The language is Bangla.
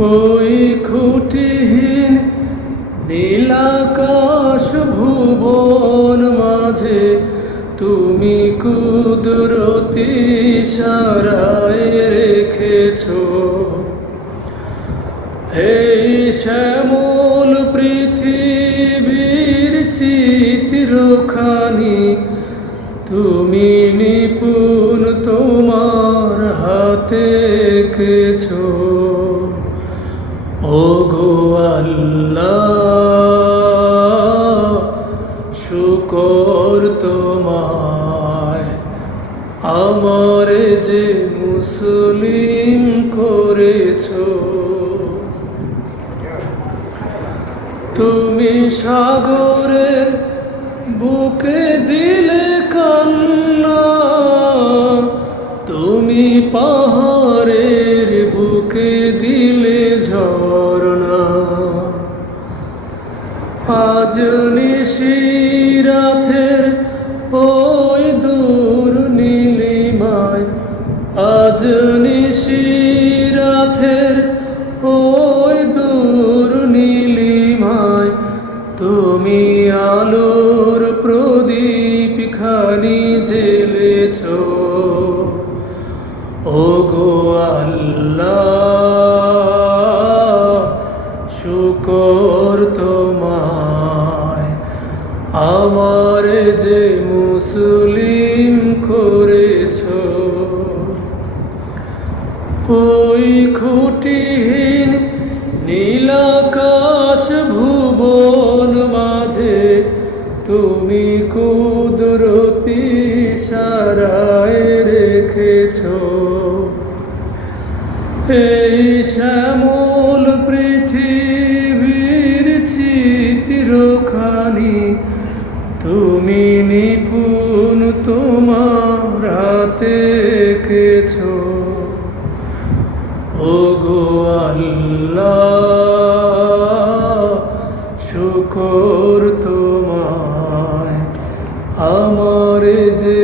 ওই খুঁটিহীন নীলাকাশ ভুবন মাঝে তুমি কুদরতি ইশারায় রেখেছো এই শ্যামল পৃথিবীর চিত্রখানি তুমি নিপুণ তোমার হাতে এঁকেছো। ওগো আল্লাহ শুকর তোমায় আমারে যে মুসলিম করেছো। তুমি সাগরের বুকে দিলে কান্না, তুমি পাহাড়ের বুকে দিলে ঝরনা। আজ নিশিরাতের ওই দূর নীলিমায়, আজ নিশিরাতের ওই দূর নীলিমায় তুমি আলোর প্রদীপ খানি জ্বেলেছো। ওগো আল্লাহ শুকর তোমায় আমার যে মুসলিম করেছো। ওই খুঁটিহীন নীলাকাশ ভুবন মাঝে তুমি কুদরতি ইশারায় রেখেছো এই শ্যামল পৃথিবীর চিত্রখানি তুমি নিপুণ তোমার হাতে এঁকেছো। ওগো আল্লাহ শুকর তোমায় আমার যে